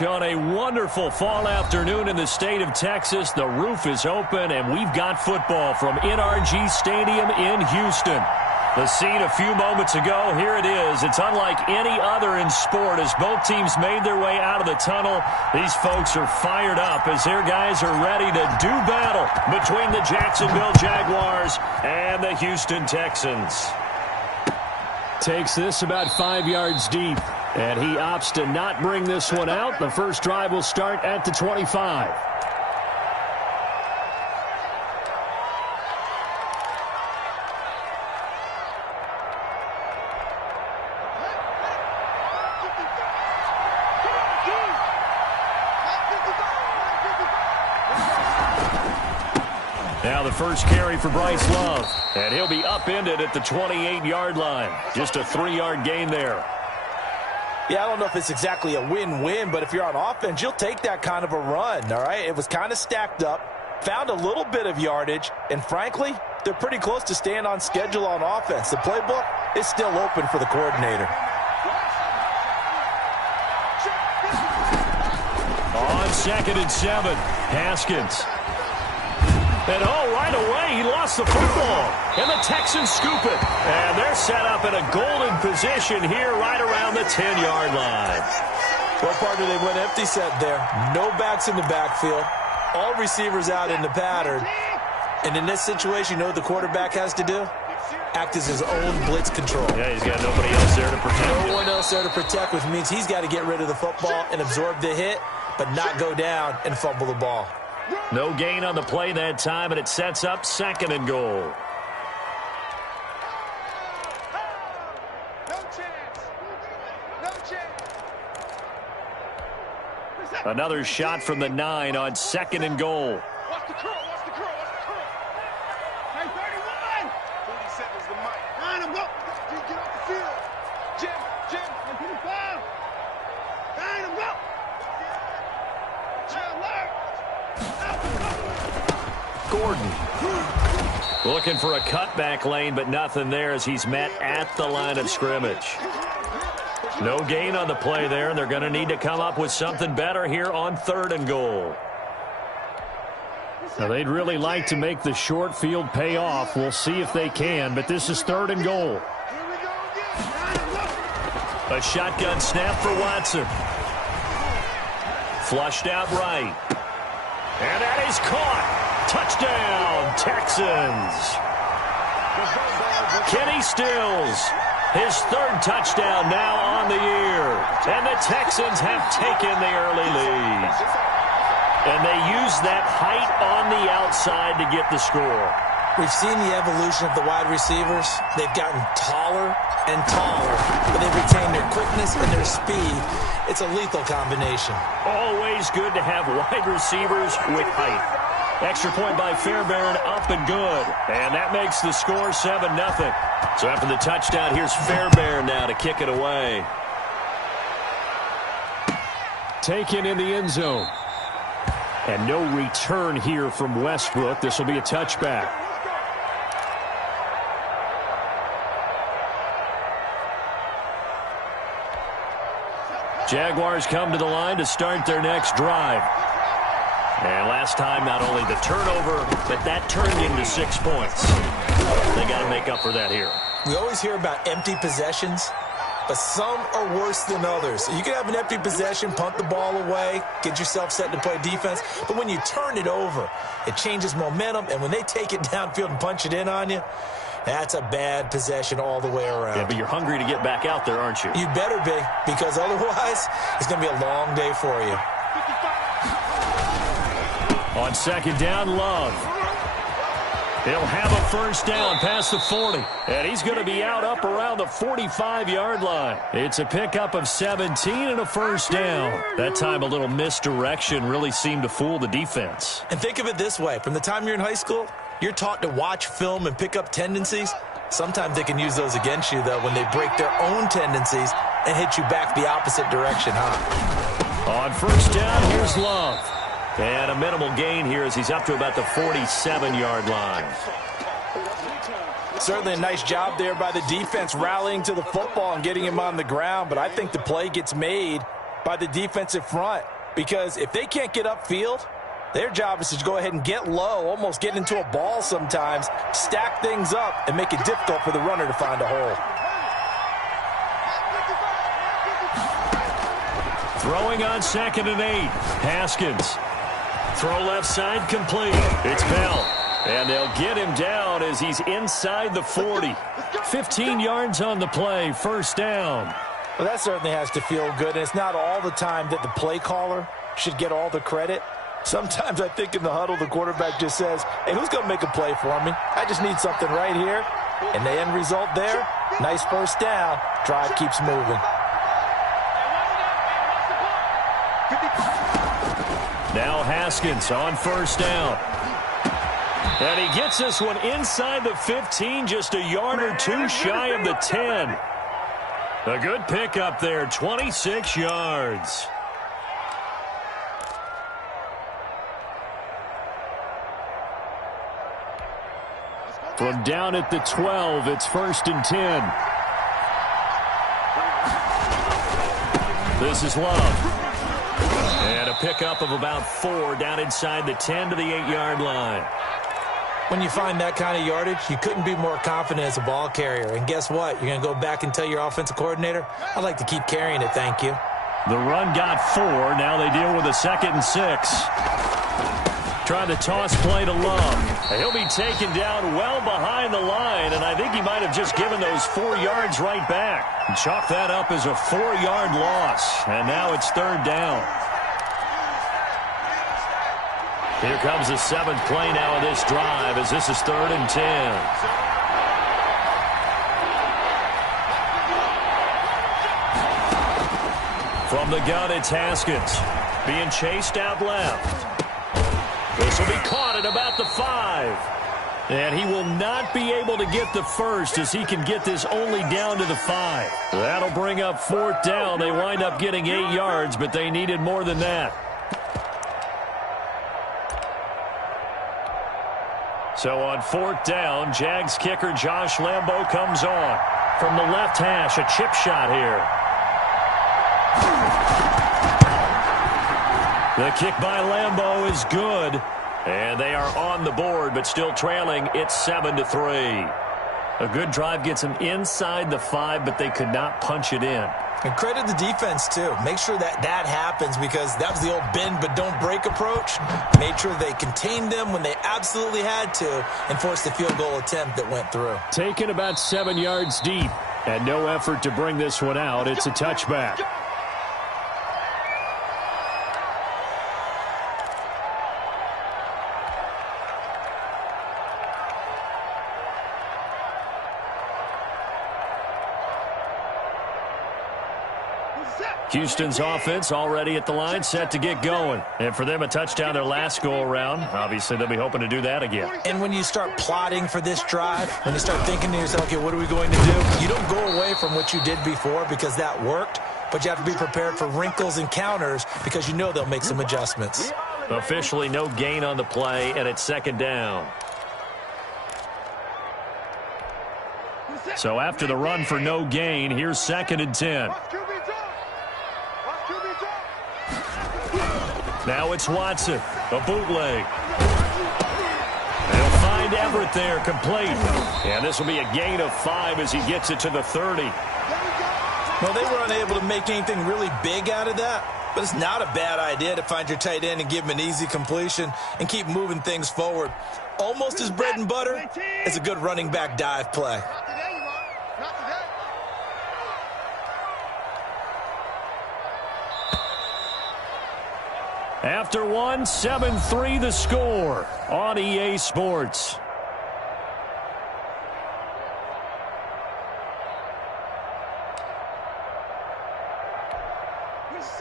On a wonderful fall afternoon in the state of Texas, the roof is open, and we've got football from NRG Stadium in Houston. The scene a few moments ago, here it is. It's unlike any other in sport as both teams made their way out of the tunnel. These folks are fired up as their guys are ready to do battle between the Jacksonville Jaguars and the Houston Texans. Takes this about 5 yards deep, and he opts to not bring this one out. The first drive will start at the 25. Now the first carry for Bryce Love, and he'll be upended at the 28-yard line. Just a 3-yard gain there. Yeah, I don't know if it's exactly a win-win, but if you're on offense, you'll take that kind of a run, all right? It was kind of stacked up, found a little bit of yardage, and frankly, they're pretty close to staying on schedule on offense. The playbook is still open for the coordinator. On 2nd and 7, Haskins. And right away, he lost the football. And the Texans scoop it. And they're set up in a golden position here right around the 10-yard line. Well, partner, they went empty set there. No backs in the backfield. All receivers out in the pattern. And in this situation, you know what the quarterback has to do? Act as his own blitz control. Yeah, he's got nobody else there to protect. No one else there to protect, which means he's got to get rid of the football and absorb the hit, but not go down and fumble the ball. No gain on the play that time, and it sets up 2nd and goal. Another shot from the 9 on 2nd and goal. Watch the curl, watch the curl, watch the curl. Hey, 31! 47's the mic. Line him up. Get off the field. Jim, 25. Line him up. Gordon looking for a cutback lane, but nothing there as he's met at the line of scrimmage. No gain on the play there, and they're going to need to come up with something better here on 3rd and goal. Now, they'd really like to make the short field pay off. We'll see if they can, but this is 3rd and goal. A shotgun snap for Watson. Flushed out right. And that is caught. Touchdown, Texans. Kenny Stills, his 3rd touchdown now on the year. And the Texans have taken the early lead. And they use that height on the outside to get the score. We've seen the evolution of the wide receivers. They've gotten taller and taller, but they've retained their quickness and their speed. It's a lethal combination. Always good to have wide receivers with height. Extra point by Fairbairn, up and good. And that makes the score 7-0. So after the touchdown, here's Fairbairn now to kick it away. Taken in the end zone. And no return here from Westbrook. This will be a touchback. Jaguars come to the line to start their next drive. And last time, not only the turnover, but that turned into 6 points. They got to make up for that here. We always hear about empty possessions, but some are worse than others. You can have an empty possession, punt the ball away, get yourself set to play defense, but when you turn it over, it changes momentum, and when they take it downfield and punch it in on you, that's a bad possession all the way around. Yeah, but you're hungry to get back out there, aren't you? You better be, because otherwise, it's going to be a long day for you. On 2nd down, Love. He'll have a first down past the 40. And he's going to be out up around the 45-yard line. It's a pickup of 17 and a first down. That time a little misdirection really seemed to fool the defense. And think of it this way. From the time you're in high school, you're taught to watch film and pick up tendencies. Sometimes they can use those against you, though, when they break their own tendencies and hit you back the opposite direction, huh? On first down, here's Love. And a minimal gain here as he's up to about the 47-yard line. Certainly a nice job there by the defense rallying to the football and getting him on the ground, but I think the play gets made by the defensive front, because if they can't get upfield, their job is to go ahead and get low, almost get into a ball sometimes, stack things up, and make it difficult for the runner to find a hole. Throwing on 2nd and 8. Haskins. Throw left side complete. It's Bell. And they'll get him down as he's inside the 40. 15 yards on the play. First down. Well, that certainly has to feel good. And it's not all the time that the play caller should get all the credit. Sometimes I think in the huddle, the quarterback just says, hey, who's going to make a play for me? I just need something right here. And the end result there, nice first down. Drive keeps moving. Now Haskins on first down. And he gets this one inside the 15, just a yard or two shy of the 10. A good pickup there, 26 yards. From down at the 12, it's 1st and 10. This is Love. And a pickup of about 4 down inside the 10 to the 8-yard line. When you find that kind of yardage, you couldn't be more confident as a ball carrier. And guess what? You're going to go back and tell your offensive coordinator, I'd like to keep carrying it, thank you. The run got 4. Now they deal with a 2nd and 6. Trying to toss play to Love. He'll be taken down well behind the line, and I think he might have just given those 4 yards right back. Chalk that up as a 4-yard loss, and now it's 3rd down. Here comes the 7th play now of this drive as this is 3rd and 10. From the gun, it's Haskins. Being chased out left. This will be caught at about the 5. And he will not be able to get the first as he can get this only down to the 5. That'll bring up 4th down. They wind up getting 8 yards, but they needed more than that. So on 4th down, Jags kicker Josh Lambo comes on. From the left hash, a chip shot here. The kick by Lambo is good. And they are on the board, but still trailing. It's 7-3. A good drive gets them inside the 5, but they could not punch it in. And credit the defense, too. Make sure that happens, because that was the old bend but don't break approach. Made sure they contained them when they absolutely had to and forced the field goal attempt that went through. Taken about 7 yards deep and no effort to bring this one out. It's a touchback. Houston's offense already at the line, set to get going. And for them, a touchdown their last go-around. Obviously, they'll be hoping to do that again. And when you start plotting for this drive, when you start thinking to yourself, okay, what are we going to do? You don't go away from what you did before because that worked, but you have to be prepared for wrinkles and counters because you know they'll make some adjustments. Officially no gain on the play, and it's 2nd down. So after the run for no gain, here's 2nd and 10. Now it's Watson, a bootleg. They'll find Everett there, complete. And this will be a gain of 5 as he gets it to the 30. Well, they were unable to make anything really big out of that, but it's not a bad idea to find your tight end and give him an easy completion and keep moving things forward. Almost his bread and butter is a good running back dive play. After one, 7-3 the score on EA Sports.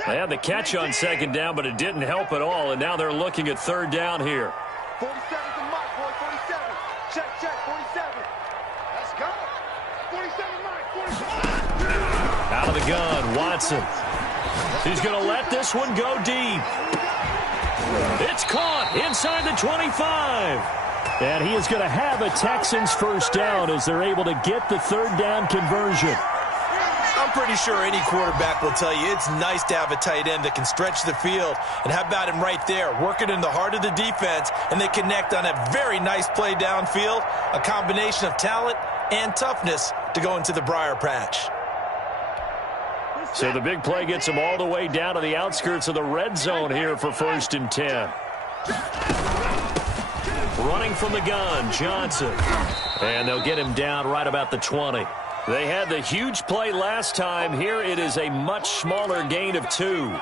They had the catch on 2nd down, but it didn't help at all, and now they're looking at 3rd down here. 47's the mark, boy, 47. Check, 47. Let's go. 47 mark, 47. Out of the gun, Watson. He's going to let this one go deep. It's caught inside the 25. And he is going to have a Texans first down as they're able to get the 3rd down conversion. I'm pretty sure any quarterback will tell you it's nice to have a tight end that can stretch the field. And how about him right there, working in the heart of the defense, and they connect on a very nice play downfield, a combination of talent and toughness to go into the briar patch. So the big play gets him all the way down to the outskirts of the red zone here for 1st and 10. Running from the gun, Johnson. And they'll get him down right about the 20. They had the huge play last time. Here it is a much smaller gain of 2.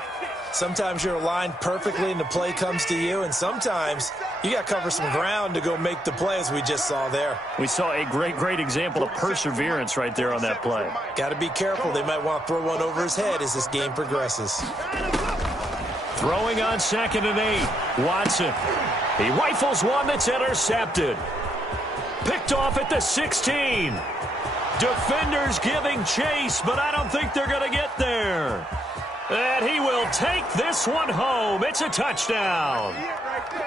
Sometimes you're aligned perfectly and the play comes to you, and sometimes you got to cover some ground to go make the play, as we just saw there. We saw a great example of perseverance right there on that play. Got to be careful. They might want to throw one over his head as this game progresses. Throwing on 2nd and 8. Watson. He rifles one that's intercepted. Picked off at the 16. Defenders giving chase, but I don't think they're going to get there. And he will take this one home. It's a touchdown.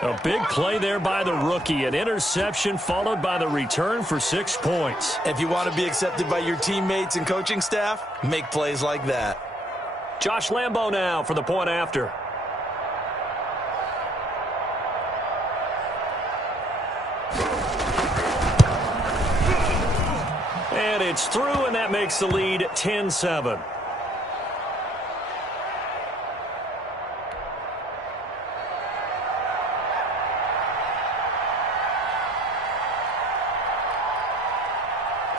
A big play there by the rookie. An interception followed by the return for 6 points. If you want to be accepted by your teammates and coaching staff, make plays like that. Josh Lambo now for the point after. And it's through, and that makes the lead 10-7.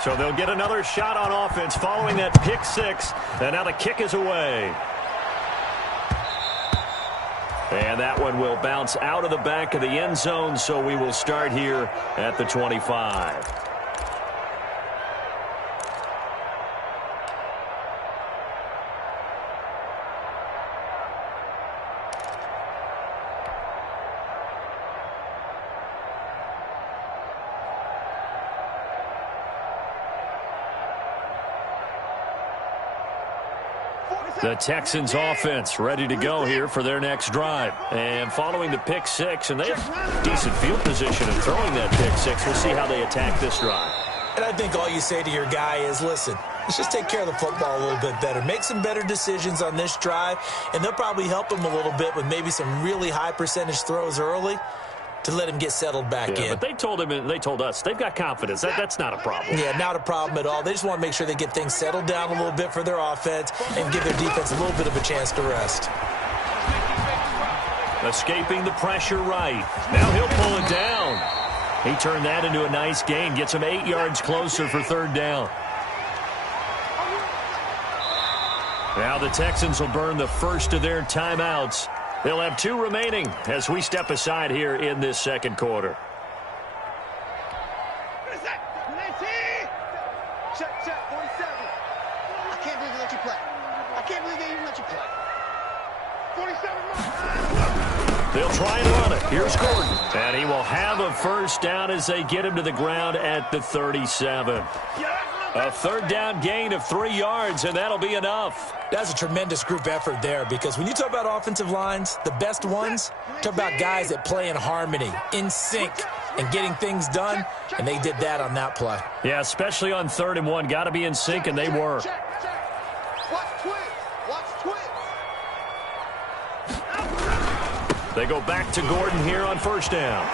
So they'll get another shot on offense following that pick 6. And now the kick is away. And that one will bounce out of the back of the end zone, so we will start here at the 25. The Texans offense ready to go here for their next drive. And following the pick 6, and they have decent field position in throwing that pick 6. We'll see how they attack this drive. And I think all you say to your guy is, listen, let's just take care of the football a little bit better. Make some better decisions on this drive, and they'll probably help him a little bit with maybe some really high percentage throws early to let him get settled back in. But they told him, and they told us, they've got confidence. That's not a problem. Yeah, not a problem at all. They just want to make sure they get things settled down a little bit for their offense and give their defense a little bit of a chance to rest. Escaping the pressure right. Now he'll pull it down. He turned that into a nice gain. Gets him 8 yards closer for 3rd down. Now the Texans will burn the first of their timeouts. They'll have 2 remaining as we step aside here in this 2nd quarter. Check, 47. I can't believe they let you play. I can't believe they even let you play. 47. They'll try and run it. Here's Gordon. And he will have a first down as they get him to the ground at the 37. A 3rd down gain of 3 yards, and that'll be enough. That's a tremendous group effort there, because when you talk about offensive lines, the best ones, talk about guys that play in harmony, in sync, and getting things done, and they did that on that play. Yeah, especially on 3rd and 1. Got to be in sync, and they were. Watch twins. They go back to Gordon here on 1st down.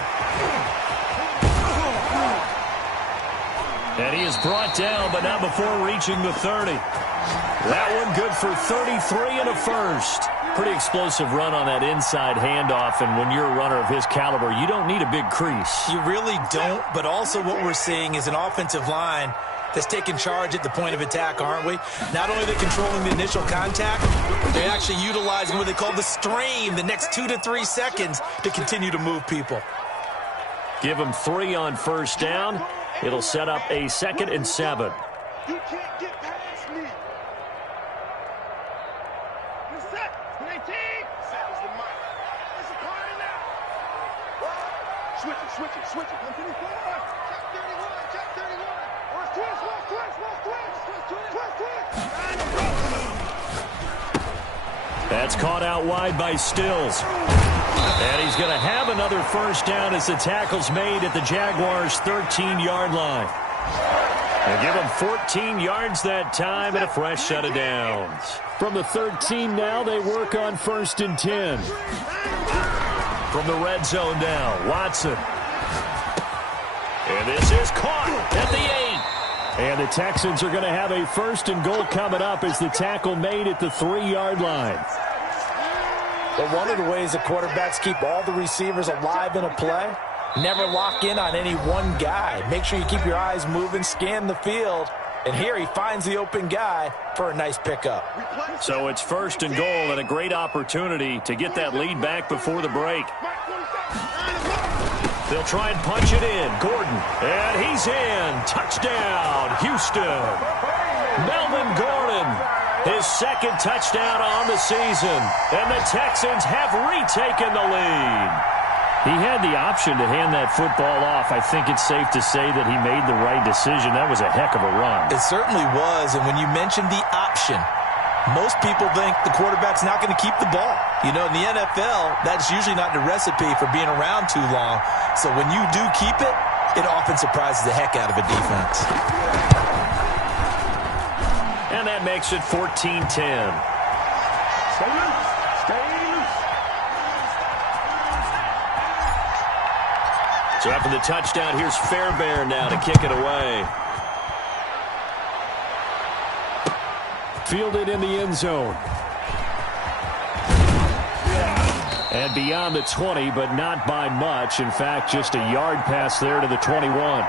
And he is brought down, but not before reaching the 30. That one good for 33 and a first. Pretty explosive run on that inside handoff, and when you're a runner of his caliber, you don't need a big crease. You really don't, but also what we're seeing is an offensive line that's taking charge at the point of attack, aren't we? Not only are they controlling the initial contact, they're actually utilizing what they call the strain, the next 2 to 3 seconds, to continue to move people. Give them 3 on 1st down. It'll set up a 2nd and 7. You can't get past me. You're set. 19. Set is the mic. It's a party now. Switch it. I'm 24. Check 31. Watch twins. That's caught out wide by Stills. And he's going to have another first down as the tackle's made at the Jaguars' 13-yard line. And give them 14 yards that time and a fresh set of downs. From the 13 now, they work on 1st and 10. From the red zone now, Watson. And this is caught at the 8. And the Texans are going to have a 1st and goal coming up as the tackle made at the 3-yard line. But one of the ways the quarterbacks keep all the receivers alive in a play, never lock in on any one guy. Make sure you keep your eyes moving, scan the field. And here he finds the open guy for a nice pickup. So it's 1st and goal and a great opportunity to get that lead back before the break. They'll try and punch it in. Gordon. And he's in. Touchdown, Houston. Melvin Gordon. His 2nd touchdown on the season. And the Texans have retaken the lead. He had the option to hand that football off. I think it's safe to say that he made the right decision. That was a heck of a run. It certainly was. And when you mentioned the option, most people think the quarterback's not going to keep the ball. You know, in the NFL, that's usually not the recipe for being around too long. So when you do keep it, it often surprises the heck out of a defense. And that makes it 14-10. Stay loose. Stay loose. So after the touchdown, here's Fairbairn now to kick it away. Fielded in the end zone. And beyond the 20, but not by much. In fact, just a yard pass there to the 21.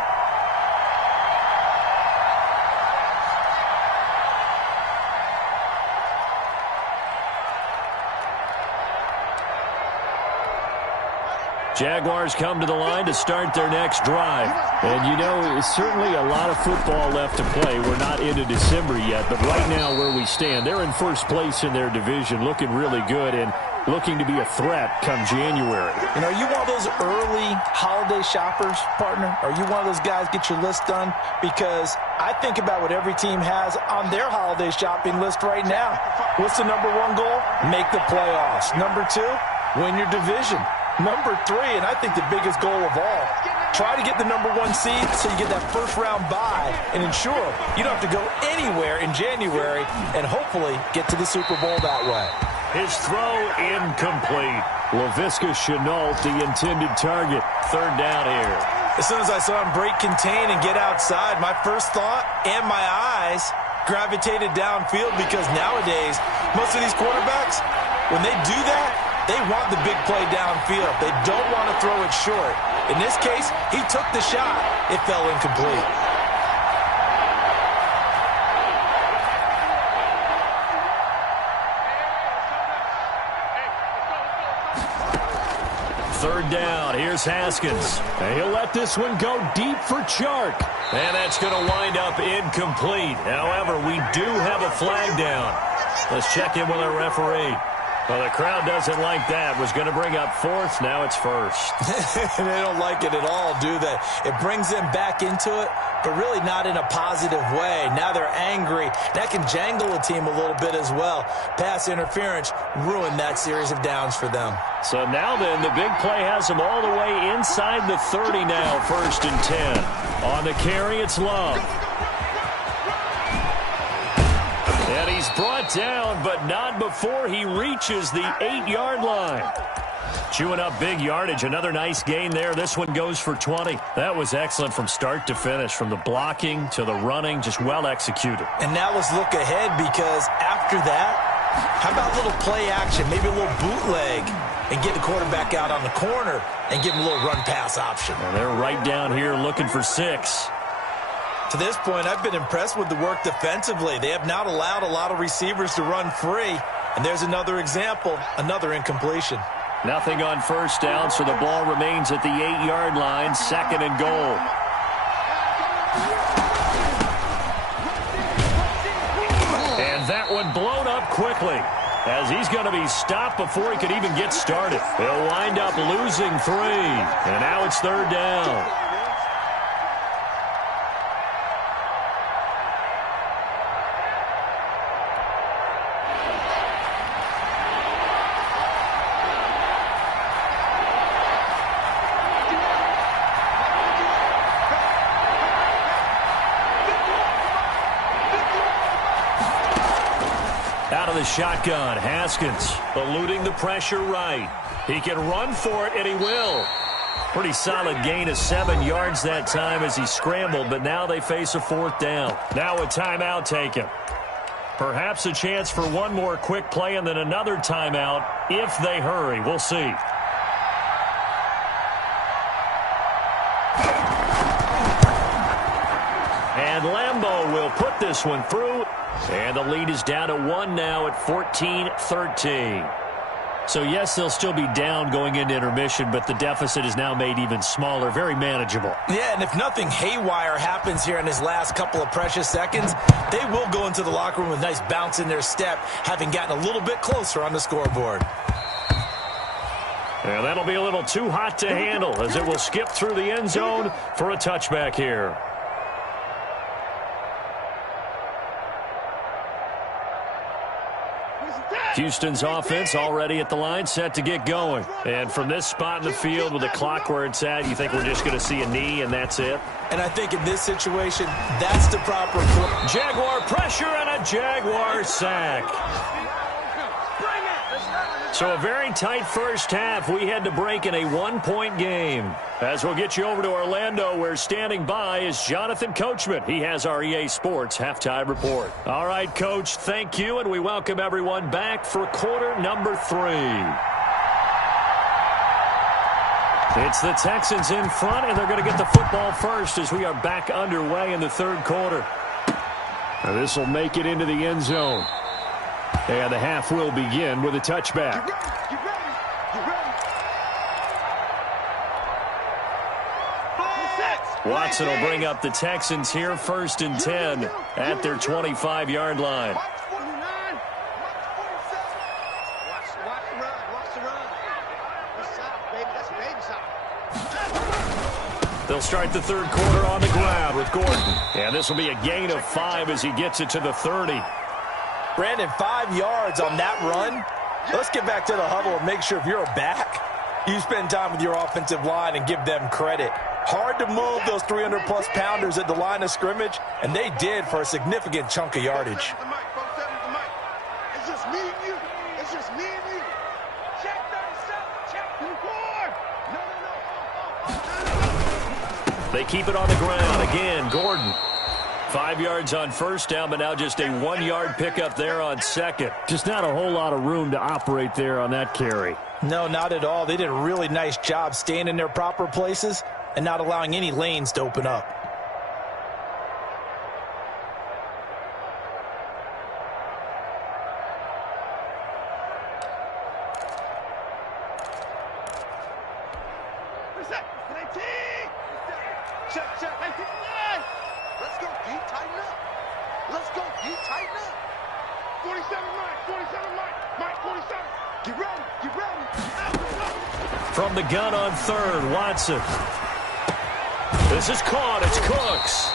Jaguars come to the line to start their next drive. And, you know, certainly a lot of football left to play. We're not into December yet, but right now where we stand, they're in first place in their division, looking really good and looking to be a threat come January. You know, are you one of those early holiday shoppers, partner? Are you one of those guys get your list done? Because I think about what every team has on their holiday shopping list right now. What's the number 1 goal? Make the playoffs. Number 2, win your division. Number 3, and I think the biggest goal of all, try to get the number 1 seed so you get that first-round bye and ensure you don't have to go anywhere in January and hopefully get to the Super Bowl that way. His throw incomplete. Laviska Shenault, the intended target. 3rd down here. As soon as I saw him break contain and get outside, my first thought and my eyes gravitated downfield because nowadays, most of these quarterbacks, when they do that, they want the big play downfield. They don't want to throw it short. In this case, he took the shot. It fell incomplete. Third down. Here's Haskins. And he'll let this one go deep for Chark. And that's going to wind up incomplete. However, we do have a flag down. Let's check in with our referee. Well, the crowd doesn't like that. Was going to bring up 4th. Now it's 1st. They don't like it at all, do they? It brings them back into it, but really not in a positive way. Now they're angry. That can jangle a team a little bit as well. Pass interference ruined that series of downs for them. So now then, the big play has them all the way inside the 30 now, 1st and 10. On the carry, it's Love. And he's brought down, but not before he reaches the 8-yard line. Chewing up big yardage. Another nice gain there. This one goes for 20. That was excellent from start to finish, from the blocking to the running, just well executed. And now let's look ahead, because after that, how about a little play action, maybe a little bootleg, and get the quarterback out on the corner and give him a little run-pass option. And they're right down here looking for 6. To this point, I've been impressed with the work defensively. They have not allowed a lot of receivers to run free. And there's another example, another incompletion. Nothing on 1st down, so the ball remains at the 8-yard line, 2nd and goal. And that one blown up quickly, as he's going to be stopped before he could even get started. He'll wind up losing 3, and now it's 3rd down. Out of the shotgun, Haskins eluding the pressure right. He can run for it, and he will. Pretty solid gain of 7 yards that time as he scrambled, but now they face a 4th down. Now a timeout taken. Perhaps a chance for one more quick play and then another timeout if they hurry. We'll see. And Lambeau will put this one through. And the lead is down to 1 now at 14-13. So, yes, they'll still be down going into intermission, but the deficit is now made even smaller, very manageable. Yeah, and if nothing haywire happens here in his last couple of precious seconds, they will go into the locker room with a nice bounce in their step, having gotten a little bit closer on the scoreboard. And that'll be a little too hot to handle as it will skip through the end zone for a touchback here. Houston's offense already at the line, set to get going. And from this spot in the field with the clock where it's at, you think we're just going to see a knee and that's it? And I think in this situation, that's the proper play. Jaguar pressure and a Jaguar sack. So a very tight first half. We had to break in a 1-point game. As we'll get you over to Orlando, where standing by is Jonathan Coachman. He has our EA Sports halftime report. All right, Coach, thank you, and we welcome everyone back for quarter number 3. It's the Texans in front, and they're going to get the football first as we are back underway in the third quarter. Now this will make it into the end zone. And the half will begin with a touchback. Get ready. Watson will bring up the Texans here, 1st and 10 at their 25-yard line. Watch the run. That's soft, baby. That's baby soft. They'll start the third quarter on the ground with Gordon. And this will be a gain of 5 as he gets it to the 30. Brandon, 5 yards on that run. Let's get back to the huddle and make sure if you're a back, you spend time with your offensive line and give them credit. Hard to move those 300-plus pounders at the line of scrimmage, and they did for a significant chunk of yardage. It's just me and you. It's just me and you. Check 37. Check 4. No. They keep it on the ground. Again, Gordon. 5 yards on first down, but now just a 1-yard pickup there on second. Just not a whole lot of room to operate there on that carry. No, not at all. They did a really nice job staying in their proper places and not allowing any lanes to open up. Check. Hey, let's go, D. Tighten up. Let's go, D. Tighten up. 47, Mike. 47. Get ready. From the gun on third, Watson. This is caught. It's Cooks.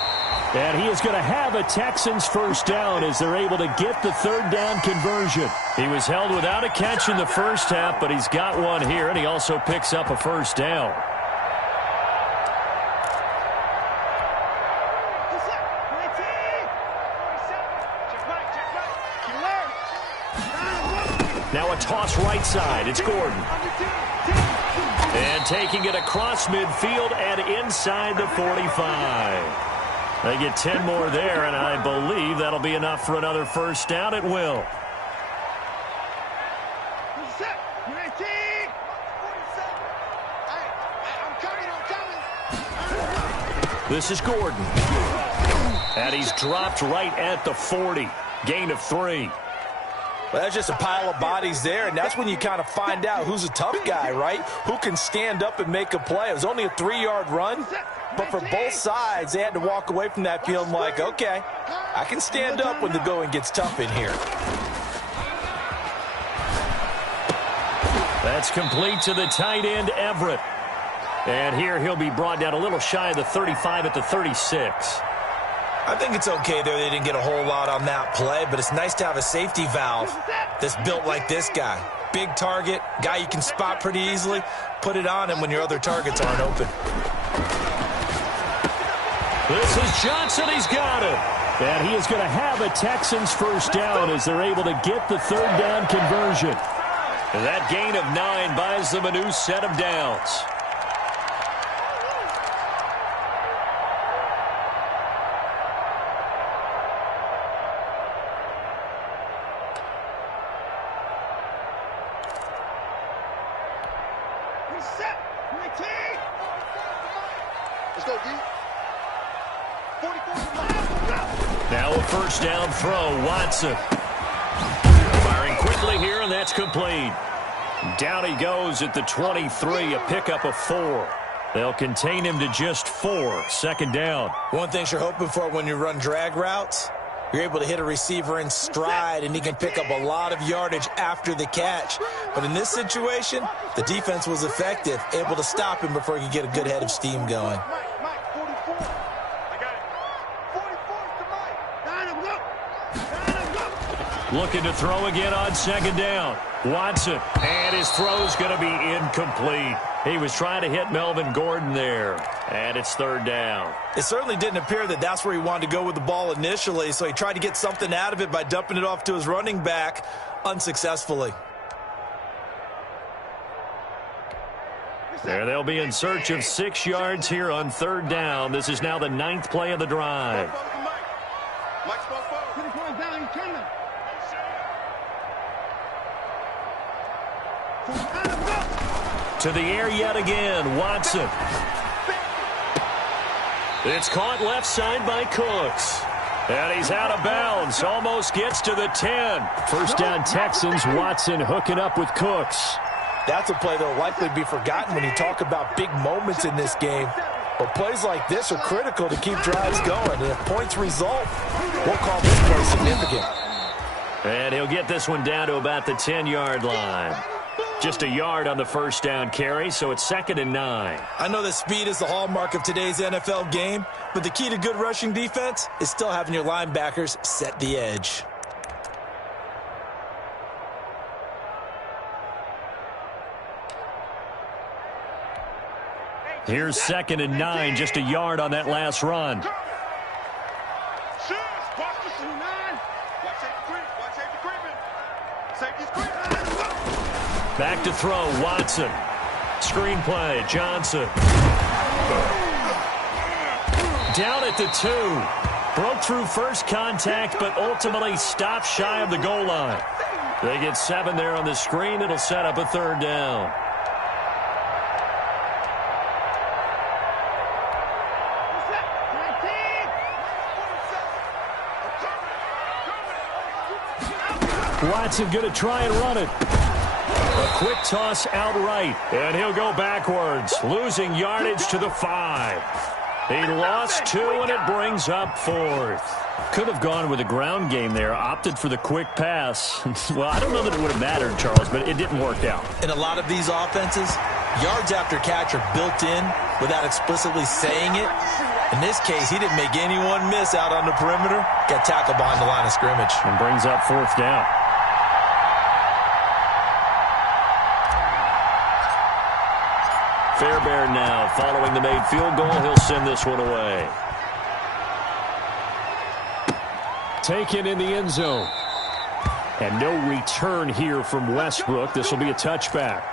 And he is going to have a Texans first down as they're able to get the third down conversion. He was held without a catch in the first half, but he's got one here, and he also picks up a first down. Now a toss right side. It's Gordon. And taking it across midfield and inside the 45. They get 10 more there, and I believe that'll be enough for another first down. It will. This is Gordon. And he's dropped right at the 40. Gain of 3. Well, that's just a pile of bodies there, and that's when you kind of find out who's a tough guy, right? Who can stand up and make a play. It was only a 3-yard run, but for both sides, they had to walk away from that feeling like, okay, I can stand up when the going gets tough in here. That's complete to the tight end, Everett. And here he'll be brought down a little shy of the 35 at the 36. I think it's okay there. They didn't get a whole lot on that play, but it's nice to have a safety valve that's built like this guy. Big target, guy you can spot pretty easily. Put it on him when your other targets aren't open. This is Johnson. He's got it. And he is going to have a Texans first down as they're able to get the third down conversion. And that gain of 9 buys them a new set of downs. Reset. 19. Let's go, D. 44. Now a first down throw, Watson. Firing quickly here, and that's complete. Down he goes at the 23, a pickup of 4. They'll contain him to just 4, second down. One thing you're hoping for when you run drag routes, you're able to hit a receiver in stride, and he can pick up a lot of yardage after the catch. But in this situation, the defense was effective, able to stop him before he could get a good head of steam going. Mike, 44. I got it. 44 to Mike. Line him up. Line him up. Looking to throw again on second down. Watson, and his throw's going to be incomplete. He was trying to hit Melvin Gordon there, and it's third down. It certainly didn't appear that that's where he wanted to go with the ball initially, so he tried to get something out of it by dumping it off to his running back unsuccessfully. There they'll be in search of 6 yards here on third down. This is now the 9th play of the drive. Mike's ball forward. Put his one down. He's coming. To the air yet again, Watson. It's caught left side by Cooks. And he's out of bounds, almost gets to the 10. First down Texans, Watson hooking up with Cooks. That's a play that will likely be forgotten when you talk about big moments in this game. But plays like this are critical to keep drives going. And if points result, we'll call this play significant. And he'll get this one down to about the 10-yard line. Just a yard on the first down carry, so it's 2nd and 9. I know that speed is the hallmark of today's NFL game, but the key to good rushing defense is still having your linebackers set the edge. Here's 2nd and 9, just a yard on that last run. Back to throw, Watson. Screen play, Johnson. Down at the 2. Broke through first contact, but ultimately stopped shy of the goal line. They get 7 there on the screen. It'll set up a third down. Watson going to try and run it. A quick toss outright, and he'll go backwards, losing yardage to the 5. He lost 2, and it brings up 4th. Could have gone with a ground game there, opted for the quick pass. Well, I don't know that it would have mattered, Charles, but it didn't work out. In a lot of these offenses, yards after catch are built in without explicitly saying it. In this case, he didn't make anyone miss out on the perimeter. Got tackled behind the line of scrimmage. And brings up 4th down. Fairbairn now, following the made field goal, he'll send this one away. Taken in the end zone. And no return here from Westbrook. This will be a touchback.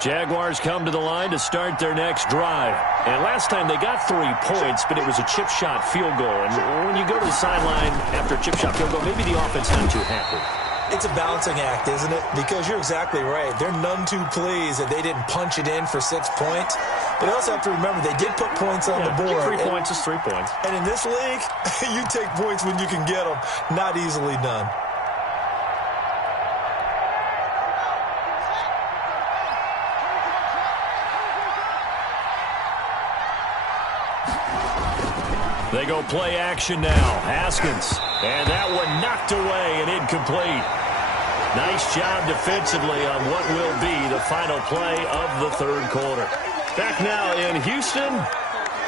Jaguars come to the line to start their next drive. And last time they got 3 points, but it was a chip shot field goal. And when you go to the sideline after a chip shot field goal, maybe the offense not too happy. It's a balancing act, isn't it? Because you're exactly right. They're none too pleased that they didn't punch it in for 6 points. But they also have to remember they did put points on the board. 3 points is 3 points. And in this league, you take points when you can get them. Not easily done. They go play action now. Haskins. And that one knocked away and incomplete. Nice job defensively on what will be the final play of the third quarter. Back now in Houston.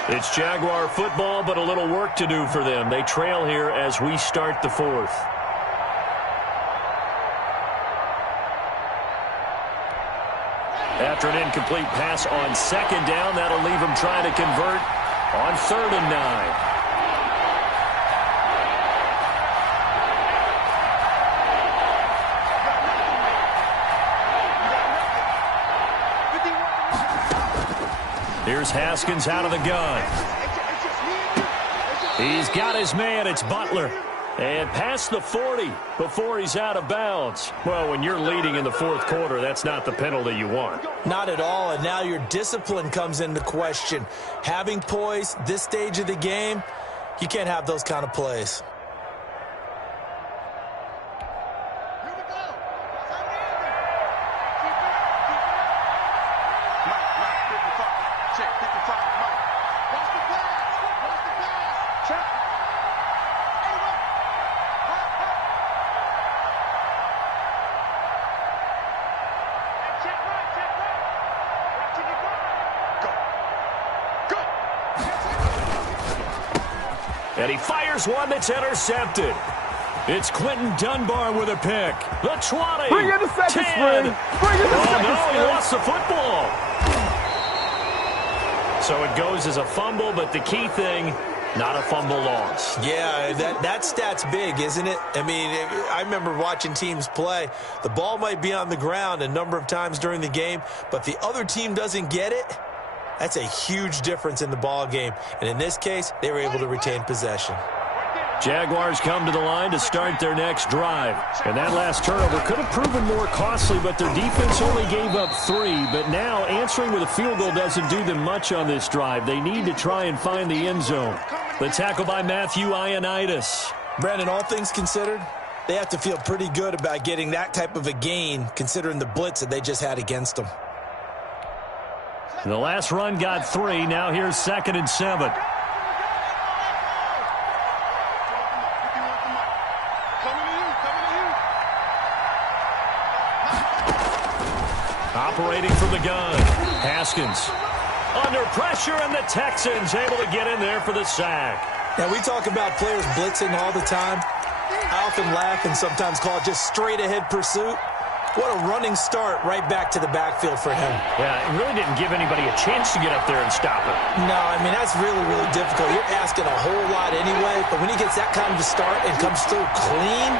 It's Jaguar football, but a little work to do for them. They trail here as we start the 4th. After an incomplete pass on second down, that'll leave him trying to convert on 3rd and 9. Here's Haskins out of the gun. He's got his man. It's Butler. And past the 40 before he's out of bounds. Well, when you're leading in the 4th quarter, that's not the penalty you want. Not at all, and now your discipline comes into question. Having poise this stage of the game, you can't have those kind of plays. And he fires one that's intercepted. It's Quentin Dunbar with a pick. The 20. Bring in the second 10. string. Bring in the second no, string. he lost the football. So it goes as a fumble, but the key thing, not a fumble loss. Yeah, that stat's big, isn't it? I mean, I remember watching teams play. The ball might be on the ground a number of times during the game, but the other team doesn't get it. That's a huge difference in the ball game. And in this case, they were able to retain possession. Jaguars come to the line to start their next drive. And that last turnover could have proven more costly, but their defense only gave up 3. But now answering with a field goal doesn't do them much on this drive. They need to try and find the end zone. The tackle by Matthew Ioannidis. Brandon, all things considered, they have to feel pretty good about getting that type of a gain, considering the blitz that they just had against them. The last run got 3. Now here's 2nd and 7. Operating from the gun. Haskins under pressure, and the Texans able to get in there for the sack. Now, we talk about players blitzing all the time. I often laugh and sometimes call it just straight-ahead pursuit. What a running start right back to the backfield for him. Yeah, it really didn't give anybody a chance to get up there and stop it. No, I mean, that's really, really difficult. You're asking a whole lot anyway, but when he gets that kind of a start and comes through clean,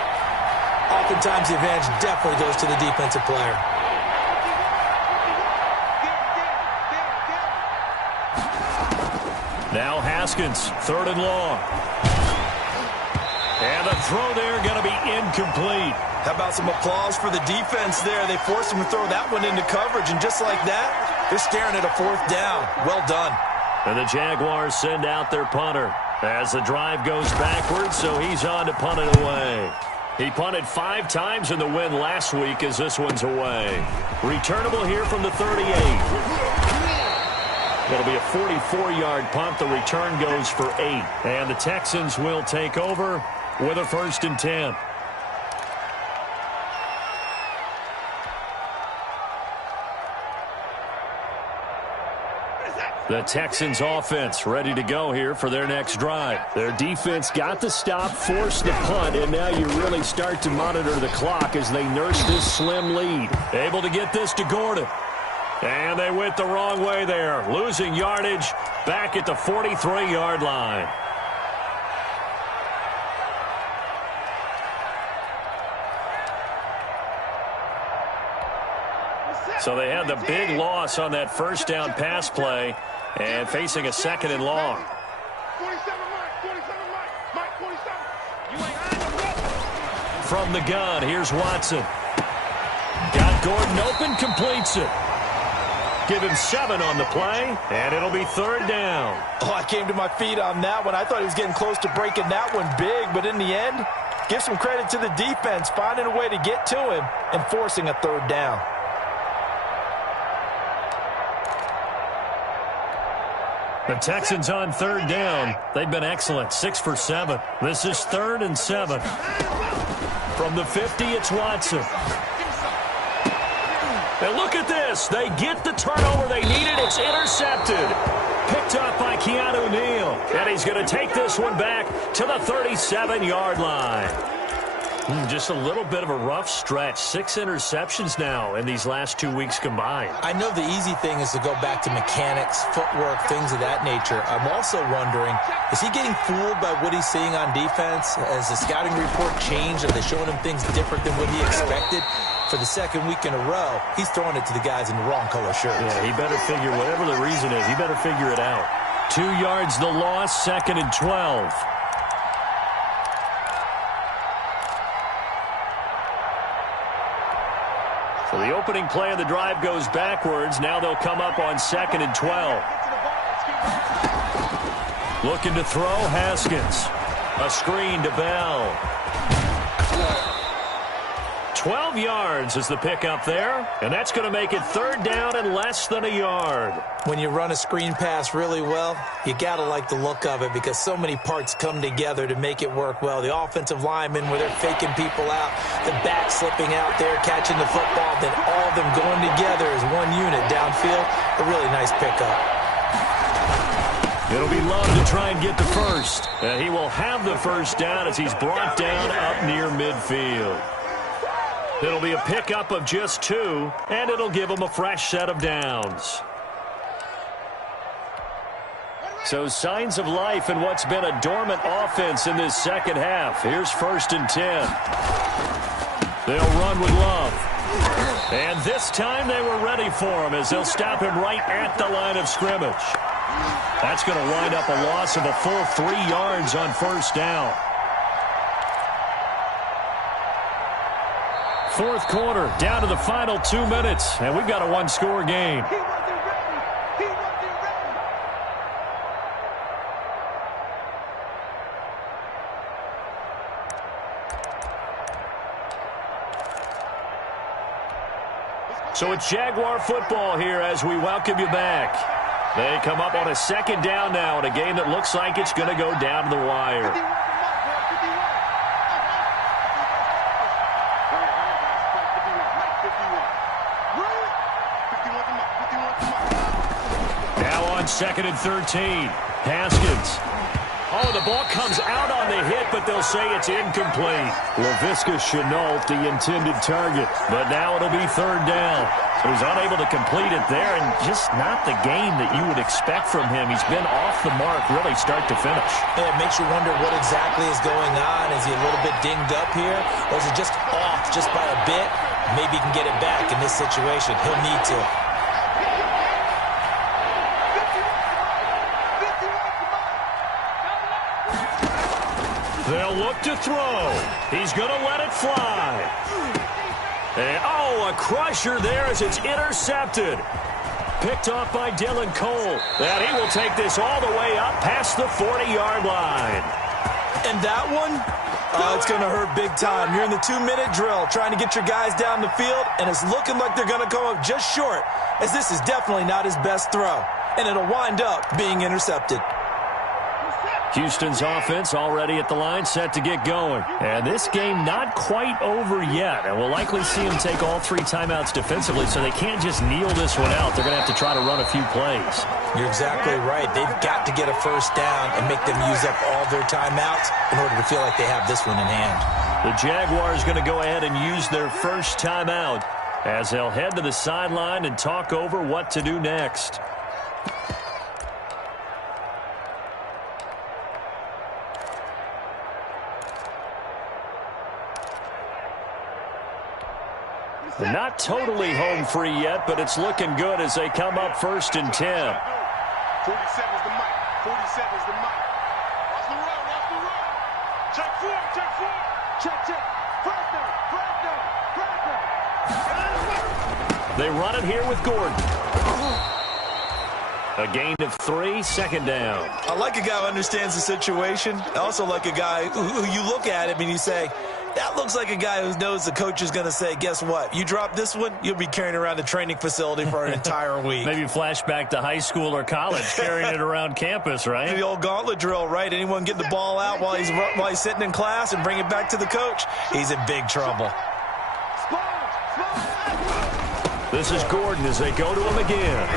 oftentimes the advantage definitely goes to the defensive player. Now Haskins, 3rd and long. And the throw there going to be incomplete. How about some applause for the defense there? They forced him to throw that one into coverage, and just like that, they're staring at a 4th down. Well done. And the Jaguars send out their punter as the drive goes backwards, so he's on to punt it away. He punted 5 times in the win last week as this one's away. Returnable here from the 38. It'll be a 44-yard punt. The return goes for 8. And the Texans will take over with a 1st and 10. The Texans offense ready to go here for their next drive. Their defense got the stop, forced the punt, and now you really start to monitor the clock as they nurse this slim lead. Able to get this to Gordon. And they went the wrong way there, losing yardage back at the 43-yard line. So they had the big loss on that 1st down pass play and facing a 2nd and long. 47 Mike, 47. You ain't From the gun, here's Watson. Got Gordon open, completes it. Give him 7 on the play, and it'll be 3rd down. Oh, I came to my feet on that one. I thought he was getting close to breaking that one big, but in the end, give some credit to the defense, finding a way to get to him and forcing a 3rd down. The Texans on 3rd down. They've been excellent, 6 for 7. This is 3rd and 7. From the 50, it's Watson. And look at this. They get the turnover they needed. It's intercepted. Picked up by Keanu Neal. And he's going to take this one back to the 37-yard line. Just a little bit of a rough stretch. 6 interceptions now in these last 2 weeks combined. I know the easy thing is to go back to mechanics, footwork, things of that nature. I'm also wondering, is he getting fooled by what he's seeing on defense? Has the scouting report changed? Are they showing him things different than what he expected? For the second week in a row, he's throwing it to the guys in the wrong color shirts. Yeah, he better figure, whatever the reason is, he better figure it out. 2 yards the loss, 2nd and 12. So the opening play of the drive goes backwards. Now they'll come up on 2nd and 12. Looking to throw, Haskins. A screen to Bell. 12 yards is the pickup there, and that's going to make it 3rd down and less than a yard. When you run a screen pass really well, you got to like the look of it because so many parts come together to make it work well. The offensive linemen where they're faking people out, the back slipping out there, catching the football, then all of them going together as one unit downfield. A really nice pickup. It'll be Love to try and get the first. And he will have the first down as he's brought down up near midfield. It'll be a pickup of just 2, and it'll give him a fresh set of downs. So signs of life in what's been a dormant offense in this second half. Here's 1st and 10. They'll run with Love. And this time they were ready for him as they'll stop him right at the line of scrimmage. That's going to wind up a loss of a full 3 yards on 1st down. 4th quarter, down to the final 2 minutes, and we've got a 1-score game. So it's Jaguar football here as we welcome you back. They come up on a 2nd down now in a game that looks like it's going to go down to the wire. Now on 2nd and 13. Haskins. Oh, the ball comes out on the hit, but they'll say it's incomplete. LaVisca Chenault, the intended target. But now it'll be 3rd down. So he's unable to complete it there, and just not the game that you would expect from him. He's been off the mark, really, start to finish. Yeah, it makes you wonder what exactly is going on. Is he a little bit dinged up here, or is it just off just by a bit? Maybe he can get it back in this situation. He'll need to. They'll look to throw. He's going to let it fly. And, a crusher there as it's intercepted. Picked off by Dylan Cole. And he will take this all the way up past the 40-yard line. And that one, it's going to hurt big time. You're in the 2-minute drill trying to get your guys down the field, and it's looking like they're going to come up just short, as this is definitely not his best throw. And it'll wind up being intercepted. Houston's offense already at the line, set to get going. And this game not quite over yet. And we'll likely see them take all 3 timeouts defensively, so they can't just kneel this one out. They're going to have to try to run a few plays. You're exactly right. They've got to get a first down and make them use up all their timeouts in order to feel like they have this one in hand. The Jaguars going to go ahead and use their first timeout as they'll head to the sideline and talk over what to do next. Not totally home free yet, but it's looking good as they come up 1st and 10. 47's the mic. 47's the mic. Watch the run. Watch the run. Check 4. Check 4. Check. Press down. They run it here with Gordon. A gain of 3, 2nd down. I like a guy who understands the situation. I also like a guy who you look at him and you say, that looks like a guy who knows the coach is going to say, guess what? You drop this one, you'll be carrying around the training facility for an entire week. Maybe flashback to high school or college, carrying it around campus, right? The old gauntlet drill, right? Anyone get the ball out while he's sitting in class and bring it back to the coach, he's in big trouble. This is Gordon as they go to him again.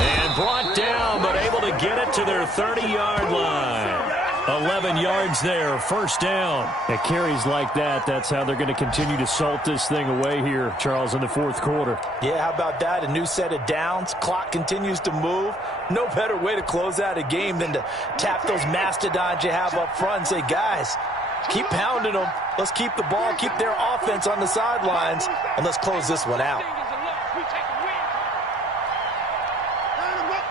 And brought down, but able to get it to their 30-yard line. 11 yards there, first down. At carries like that, that's how they're going to continue to salt this thing away here, Charles, in the fourth quarter. Yeah, how about that? A new set of downs. Clock continues to move. No better way to close out a game than to tap those mastodons you have up front and say, guys, keep pounding them. Let's keep the ball, keep their offense on the sidelines, and let's close this one out.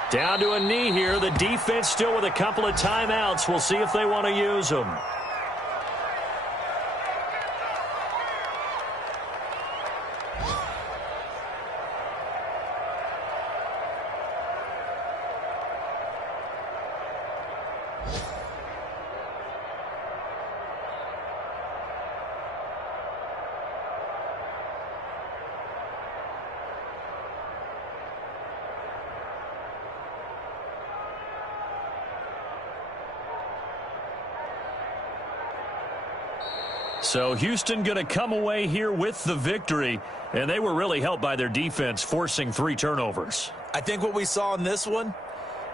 Down to a knee here. The defense still with a couple of timeouts. We'll see if they want to use them. So Houston going to come away here with the victory, and they were really helped by their defense forcing 3 turnovers. I think what we saw in this one,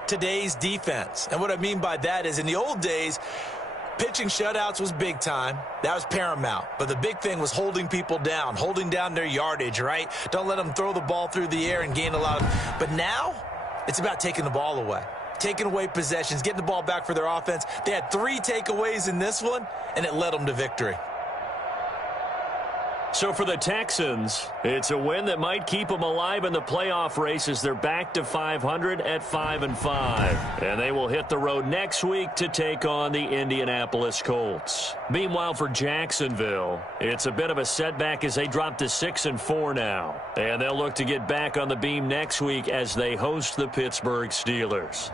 today's defense. And what I mean by that is in the old days, pitching shutouts was big time. That was paramount. But the big thing was holding people down, holding down their yardage, right? Don't let them throw the ball through the air and gain a lot of. But now it's about taking the ball away. Taking away possessions, getting the ball back for their offense. They had 3 takeaways in this one, and it led them to victory. So for the Texans, it's a win that might keep them alive in the playoff race as they're back to 500 at 5-5. And they will hit the road next week to take on the Indianapolis Colts. Meanwhile, for Jacksonville, it's a bit of a setback as they drop to 6-4 now. And they'll look to get back on the beam next week as they host the Pittsburgh Steelers.